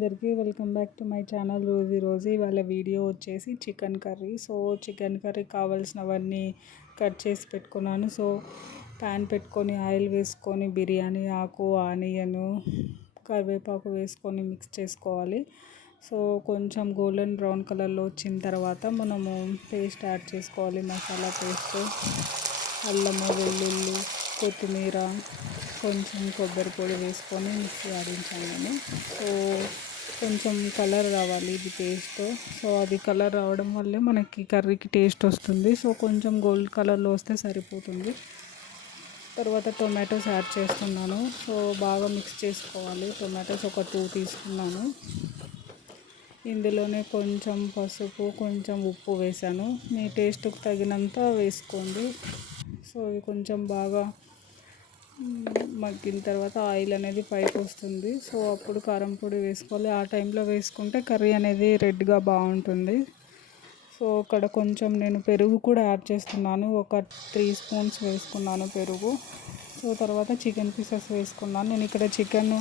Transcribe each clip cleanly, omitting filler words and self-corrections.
అందరికీ welcome back to my channel రోజు ఇవాళ వీడియో వచ్చేసి chicken curry. So chicken curry కావాల్సినవన్నీ కట్ చేసి పెట్టుకున్నాను. సో ప్యాన్ పెట్టుకొని ఆయిల్ వేసుకొని బిర్యానీ ఆకు ఆనియన్ కరివేపాకు వేసుకొని మిక్స్ చేసుకోవాలి. సో కొంచెం గోల్డెన్ బ్రౌన్ కలర్లో వచ్చిన తర్వాత మనము పేస్ట్ యాడ్ చేసుకోవాలి. మసాలా పేస్ట్, అల్లము వెల్లుల్లి కొత్తిమీర కొంచెం కొబ్బరి పొడి వేసుకొని మిక్సీ ఆడించాను నేను. సో కొంచెం కలర్ రావాలి ఇది పేస్ట్. సో అది కలర్ రావడం వల్లే మనకి కర్రీకి టేస్ట్ వస్తుంది. సో కొంచెం గోల్డ్ కలర్లో వస్తే సరిపోతుంది. తర్వాత టొమాటోస్ యాడ్ చేస్తున్నాను. సో బాగా మిక్స్ చేసుకోవాలి. టొమాటోస్ ఒక 2 తీసుకున్నాను. ఇందులోనే కొంచెం పసుపు కొంచెం ఉప్పు వేసాను. మీ టేస్ట్కి తగినంత వేసుకోండి. సో ఇది కొంచెం బాగా మగ్గిన తర్వాత ఆయిల్ అనేది పైకి వస్తుంది. సో అప్పుడు కారం పొడి వేసుకోవాలి. ఆ టైంలో వేసుకుంటే కర్రీ అనేది రెడ్గా బాగుంటుంది. సో అక్కడ కొంచెం నేను పెరుగు కూడా యాడ్ చేస్తున్నాను. ఒక 3 స్పూన్స్ వేసుకున్నాను పెరుగు. సో తర్వాత చికెన్ పీసెస్ వేసుకున్నాను. నేను ఇక్కడ చికెన్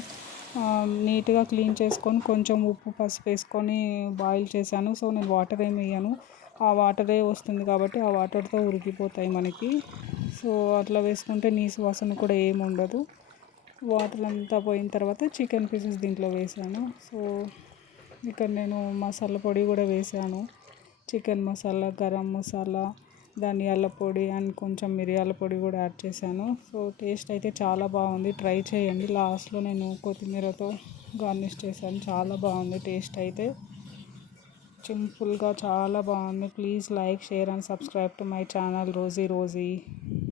నీట్గా క్లీన్ చేసుకొని కొంచెం ఉప్పు పసుపు వేసుకొని బాయిల్ చేశాను. సో నేను వాటర్ ఏమి వేయను, ఆ వాటరే వస్తుంది కాబట్టి ఆ వాటర్తో ఉడికిపోతాయి మనకి. సో అట్లా వేసుకుంటే నీసు వాసన కూడా ఏమి ఉండదు. వాటర్ అంతా పోయిన తర్వాత చికెన్ పీసెస్ దీంట్లో వేసాను. సో ఇక్కడ నేను మసాలా పొడి కూడా వేసాను. చికెన్ మసాలా, గరం మసాలా, ధనియాల పొడి అండ్ కొంచెం మిరియాల పొడి కూడా యాడ్ చేశాను. సో టేస్ట్ అయితే చాలా బాగుంది, ట్రై చేయండి. లాస్ట్లో నేను కొత్తిమీరతో గార్నిష్ చేశాను. చాలా బాగుంది టేస్ట్ అయితే. సింపుల్గా చాలా బాగుంది. Please like, share and subscribe to my channel Rosie.